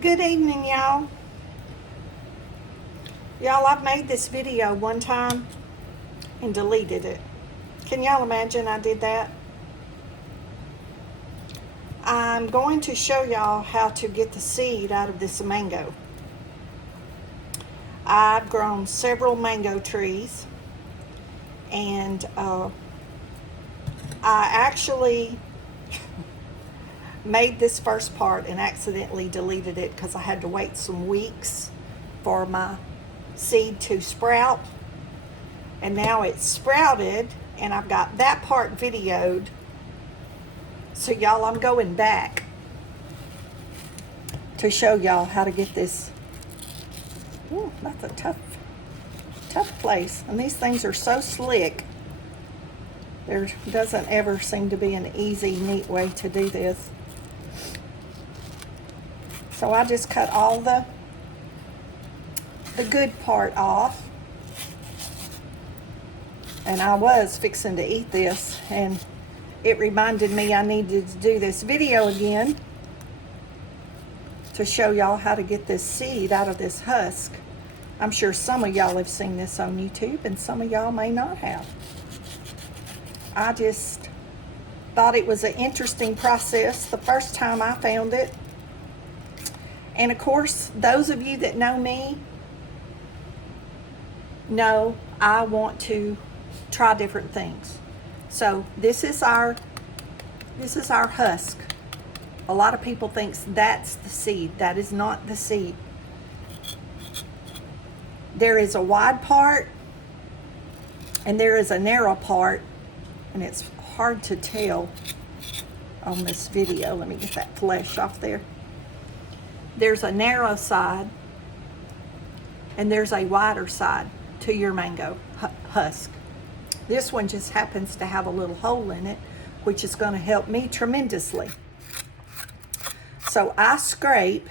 Good evening, y'all. Y'all, I've made this video one time and deleted it. Can y'all imagine I did that? I'm going to show y'all how to get the seed out of this mango. I've grown several mango trees, and I actually made this first part and accidentally deleted it because I had to wait some weeks for my seed to sprout. And now it's sprouted, and I've got that part videoed. So y'all, I'm going back to show y'all how to get this. Ooh, that's a tough place. And these things are so slick. There doesn't ever seem to be an easy, neat way to do this. So I just cut all the good part off. And I was fixing to eat this, and it reminded me I needed to do this video again to show y'all how to get this seed out of this husk. I'm sure some of y'all have seen this on YouTube, and some of y'all may not have. I just thought it was an interesting process the first time I found it. And of course, those of you that know me know I want to try different things. So this is our husk. A lot of people think that's the seed. That is not the seed. There is a wide part and there is a narrow part, and it's hard to tell on this video. Let me get that flesh off there. There's a narrow side and there's a wider side to your mango husk. This one just happens to have a little hole in it, which is going to help me tremendously. So I scrape.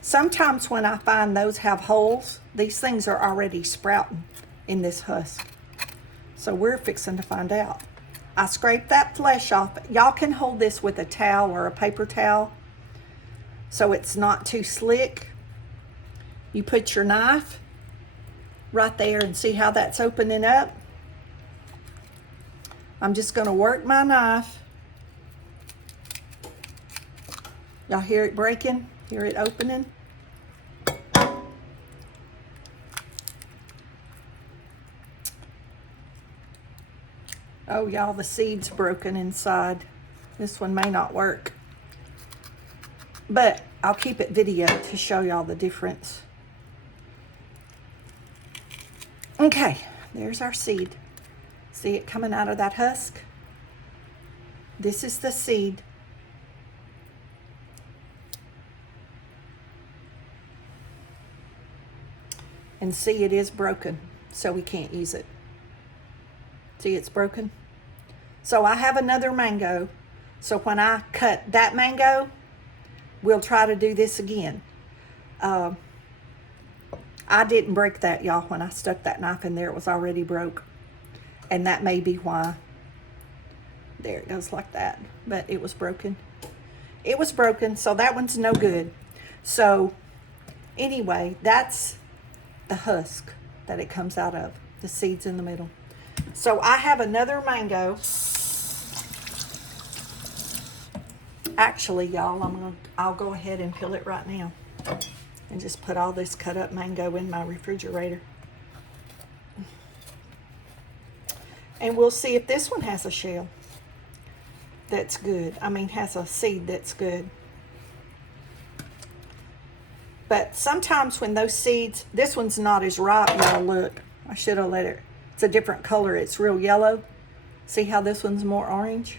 Sometimes when I find those have holes, these things are already sprouting in this husk. So we're fixing to find out. I scrape that flesh off. Y'all can hold this with a towel or a paper towel so it's not too slick. You put your knife right there and see how that's opening up. I'm just going to work my knife. Y'all hear it breaking? Hear it opening? Oh, y'all, the seed's broken inside. This one may not work. But I'll keep it video to show y'all the difference. Okay, there's our seed. See it coming out of that husk? This is the seed. And see, it is broken, so we can't use it. See, it's broken. So I have another mango. So when I cut that mango, we'll try to do this again. I didn't break that, y'all. When I stuck that knife in there, it was already broke. And that may be why. There it goes like that. But it was broken. It was broken, so that one's no good. So anyway, that's the husk that it comes out of. The seeds in the middle. So I have another mango. Actually, y'all, I'll go ahead and peel it right now. And just put all this cut up mango in my refrigerator. And we'll see if this one has a shell that's good. I mean, has a seed that's good. But sometimes when those seeds, this one's not as ripe, y'all, look. I should have let it, it's a different color. It's real yellow. See how this one's more orange?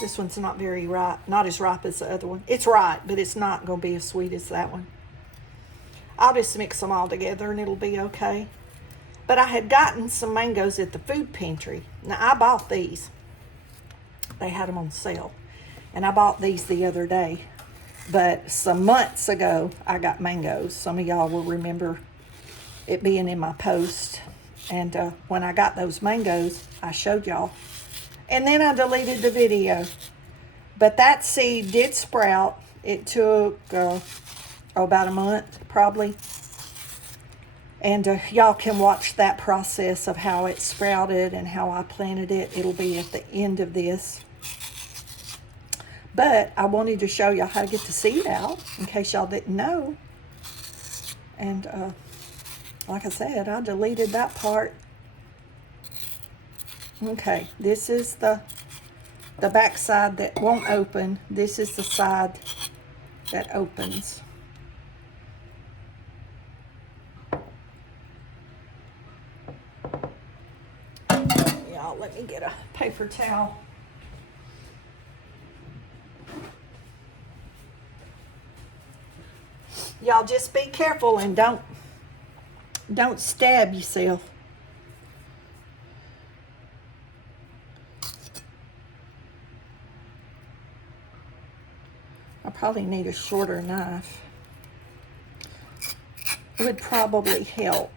This one's not very ripe, not as ripe as the other one. It's ripe, but it's not going to be as sweet as that one. I'll just mix them all together and it'll be okay. But I had gotten some mangoes at the food pantry. Now, I bought these. They had them on sale. And I bought these the other day. But some months ago, I got mangoes. Some of y'all will remember it being in my post. And when I got those mangoes, I showed y'all. And then I deleted the video. But that seed did sprout. It took about a month probably. And y'all can watch that process of how it sprouted and how I planted it. It'll be at the end of this. But I wanted to show y'all how to get the seed out in case y'all didn't know. And like I said, I deleted that part. Okay, this is the back side that won't open. This is the side that opens. Y'all, let me get a paper towel. Y'all just be careful and don't stab yourself. I probably need a shorter knife. It would probably help.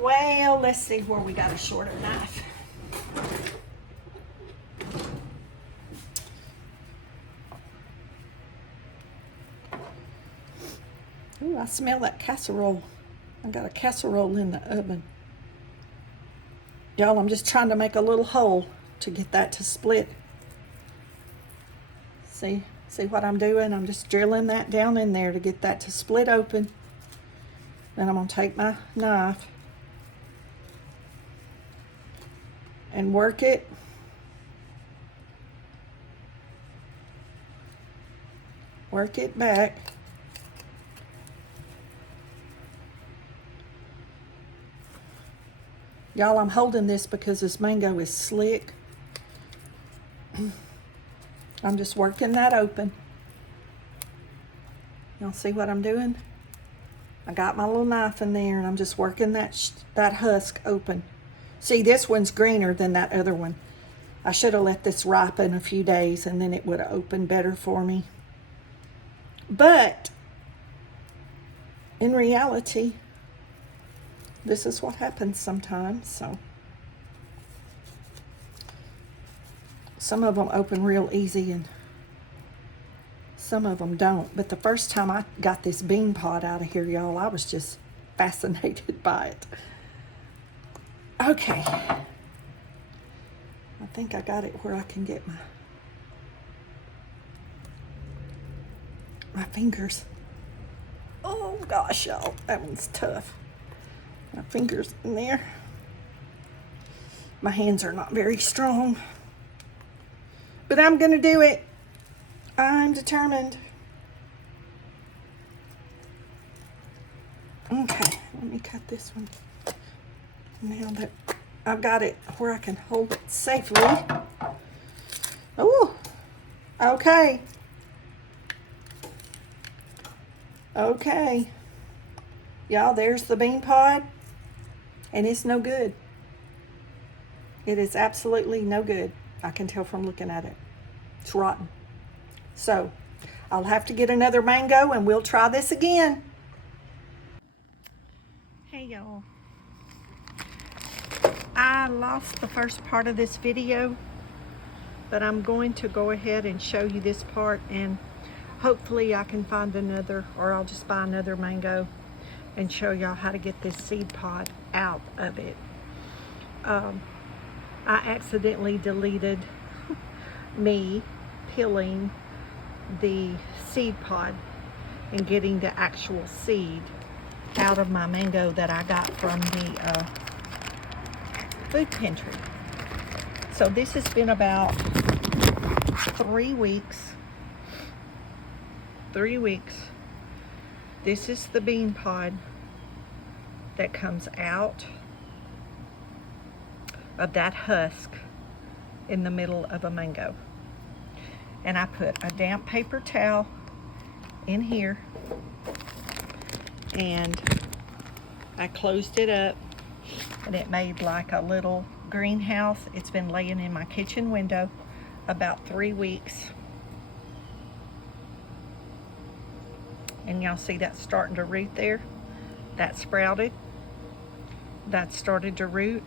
Well, let's see where we got a shorter knife. Ooh, I smell that casserole. I got a casserole in the oven. Y'all, I'm just trying to make a little hole to get that to split. See what I'm doing? I'm just drilling that down in there to get that to split open. Then I'm going to take my knife and work it. Work it back. Y'all, I'm holding this because this mango is slick. I'm just working that open. Y'all see what I'm doing? I got my little knife in there and I'm just working that husk open. See, this one's greener than that other one. I should have let this ripen a few days and then it would have opened better for me. But in reality, this is what happens sometimes. So some of them open real easy and some of them don't. But the first time I got this bean pod out of here, y'all, I was just fascinated by it. Okay. I think I got it where I can get my fingers. Oh gosh, y'all, that one's tough. My fingers in there. My hands are not very strong. But I'm gonna do it. I'm determined. Okay, let me cut this one. Now that I've got it where I can hold it safely. Oh, okay. Okay. Y'all, there's the bean pod. And it's no good. It is absolutely no good. I can tell from looking at it. It's rotten. So, I'll have to get another mango and we'll try this again. Hey y'all. I lost the first part of this video, but I'm going to go ahead and show you this part, and hopefully I can find another, or I'll just buy another mango and show y'all how to get this seed pod out of it. I accidentally deleted me peeling the seed pod and getting the actual seed out of my mango that I got from the food pantry. So this has been about 3 weeks. 3 weeks. This is the bean pod that comes out of that husk in the middle of a mango. And I put a damp paper towel in here and I closed it up, and it made like a little greenhouse. It's been laying in my kitchen window about 3 weeks. And y'all see that starting to root there? That sprouted. That started to root.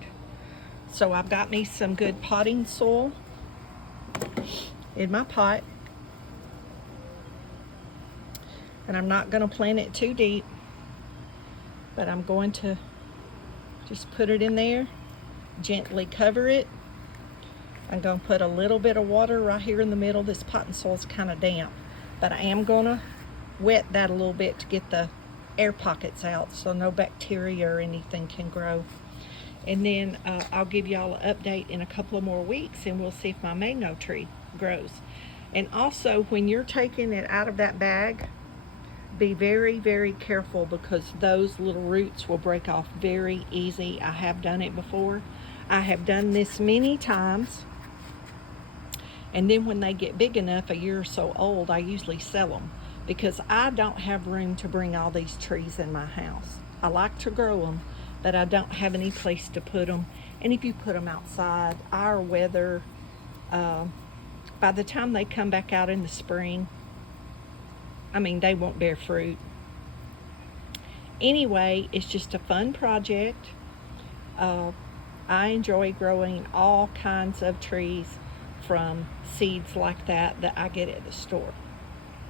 So I've got me some good potting soil in my pot. And I'm not going to plant it too deep, but I'm going to just put it in there, gently cover it. I'm going to put a little bit of water right here in the middle. This potting soil is kind of damp, but I am going to wet that a little bit to get the air pockets out so no bacteria or anything can grow. And then I'll give y'all an update in a couple of more weeks, and we'll see if my mango tree grows. And also, when you're taking it out of that bag, be very, very careful, because those little roots will break off very easy. I have done it before. I have done this many times. And then when they get big enough, a year or so old, I usually sell them, because I don't have room to bring all these trees in my house. I like to grow them, but I don't have any place to put them. And if you put them outside, our weather, by the time they come back out in the spring, I mean, they won't bear fruit. Anyway, it's just a fun project. I enjoy growing all kinds of trees from seeds like that I get at the store.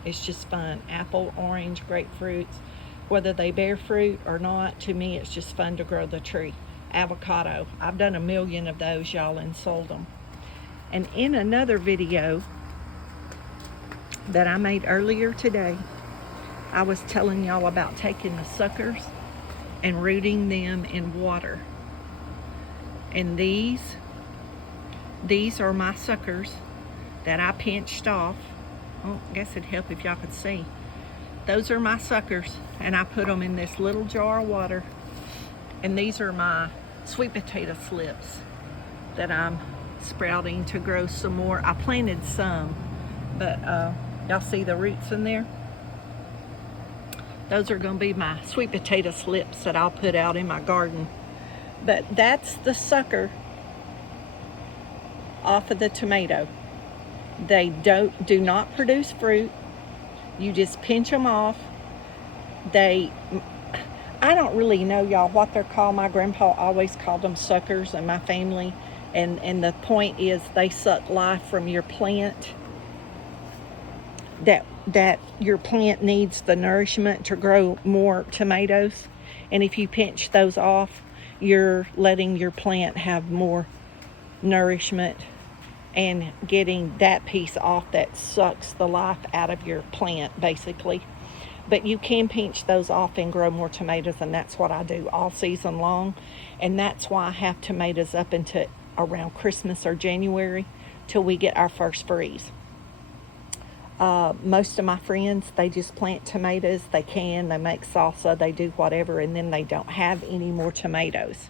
It's just fun. Apple, orange, grapefruits, whether they bear fruit or not, to me it's just fun to grow the tree. Avocado, I've done 1 million of those, y'all, and sold them. And in another video that I made earlier today, I was telling y'all about taking the suckers and rooting them in water. And these are my suckers that I pinched off. Oh, I guess it'd help if y'all could see. Those are my suckers, and I put them in this little jar of water. And these are my sweet potato slips that I'm sprouting to grow some more. I planted some, but y'all see the roots in there? Those are going to be my sweet potato slips that I'll put out in my garden. But that's the sucker off of the tomato. They do not produce fruit. You just pinch them off. I don't really know, y'all, what they're called. My grandpa always called them suckers, and my family. And the point is, they suck life from your plant. That your plant needs the nourishment to grow more tomatoes. And if you pinch those off, you're letting your plant have more nourishment and getting that piece off that sucks the life out of your plant, basically. But you can pinch those off and grow more tomatoes, and that's what I do all season long. And that's why I have tomatoes up into around Christmas or January till we get our first freeze. Most of my friends, they just plant tomatoes. They make salsa, they do whatever, and then they don't have any more tomatoes.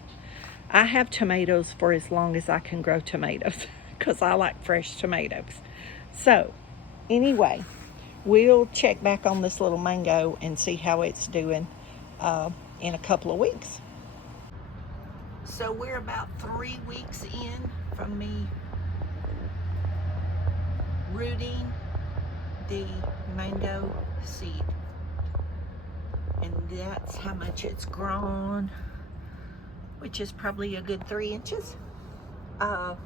I have tomatoes for as long as I can grow tomatoes, because I like fresh tomatoes. So anyway, we'll check back on this little mango and see how it's doing in a couple of weeks. So we're about 3 weeks in from me rooting the mango seed, and that's how much it's grown, which is probably a good 3 inches. Now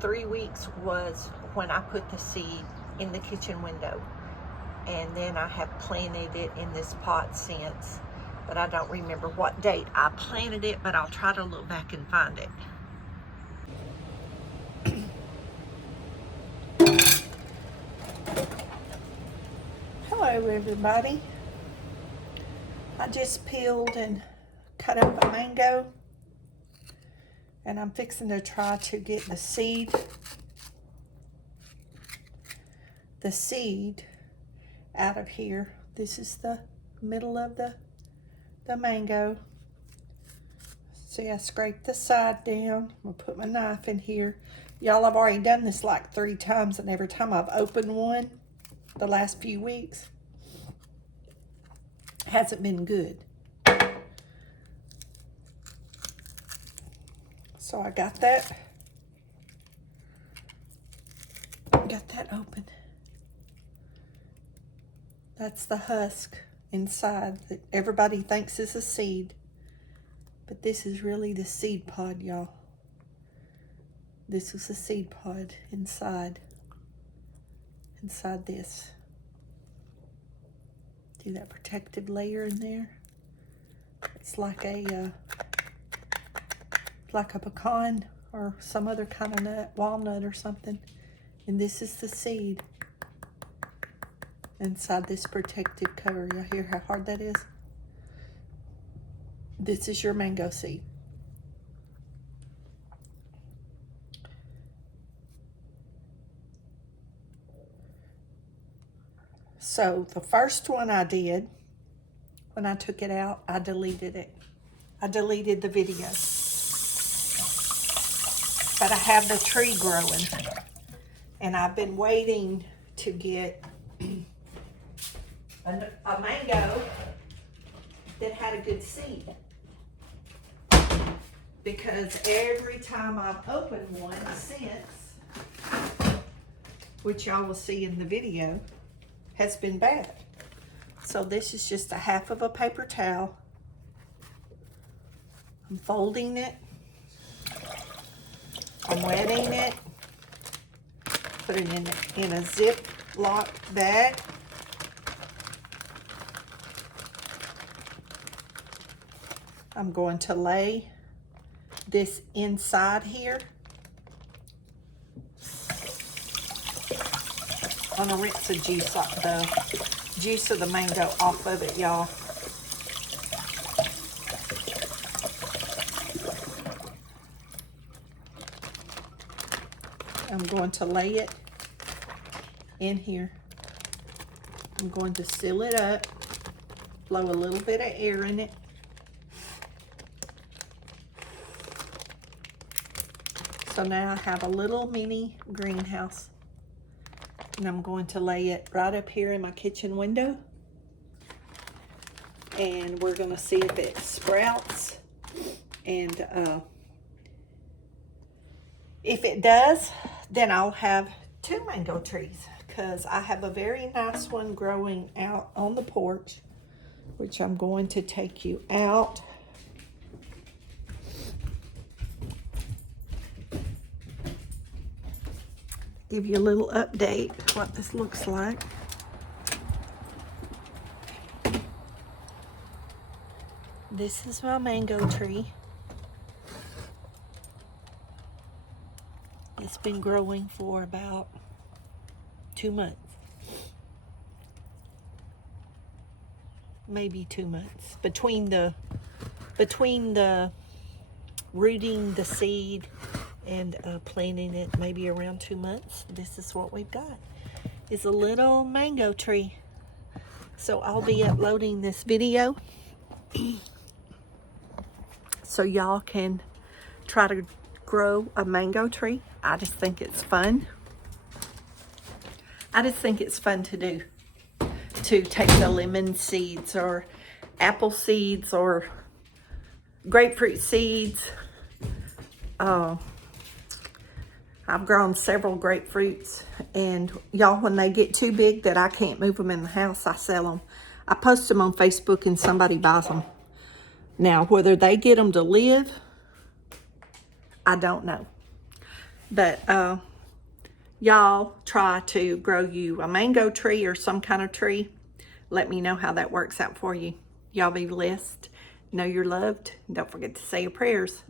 3 weeks was when I put the seed in the kitchen window, and then I have planted it in this pot since, but I don't remember what date I planted it, but I'll try to look back and find it. Hello everybody. I just peeled and cut up a mango, and I'm fixing to try to get the seed out of here. This is the middle of the mango. See, I scraped the side down. I'm gonna put my knife in here. Y'all, I've already done this like 3 times, and every time I've opened one the last few weeks, hasn't been good. So I got that open. That's the husk inside that everybody thinks is a seed. But this is really the seed pod, y'all. This was a seed pod inside this. See that protective layer in there? It's like a pecan or some other kind of nut, walnut or something. And this is the seed inside this protective cover. Y'all hear how hard that is? This is your mango seed. So the first one I did, when I took it out, I deleted it. I deleted the video. But I have the tree growing. And I've been waiting to get a mango that had a good seed. Because every time I've opened one since, which y'all will see in the video, has been bad. So this is just a half of a paper towel. I'm folding it. I'm wetting it. Put it in a Ziploc bag. I'm going to lay this inside here. I'm gonna rinse the juice of the mango off of it, y'all. I'm going to lay it in here. I'm going to seal it up, blow a little bit of air in it. So now I have a little mini greenhouse. And I'm going to lay it right up here in my kitchen window. And we're going to see if it sprouts. And if it does, then I'll have 2 mango trees. Because I have a very nice one growing out on the porch, which I'm going to take you out. Give you a little update what this looks like. This is my mango tree. It's been growing for about 2 months. Maybe 2 months. Between the rooting the seed and planting it, maybe around 2 months. This is what we've got. It's a little mango tree. So I'll be uploading this video so y'all can try to grow a mango tree. I just think it's fun. I just think it's fun to do. To take the lemon seeds or apple seeds or grapefruit seeds. I've grown several grapefruits, and y'all, when they get too big that I can't move them in the house, I sell them. I post them on Facebook and somebody buys them. Now, whether they get them to live, I don't know. But y'all try to grow you a mango tree or some kind of tree. Let me know how that works out for you. Y'all be blessed. Know you're loved. Don't forget to say your prayers.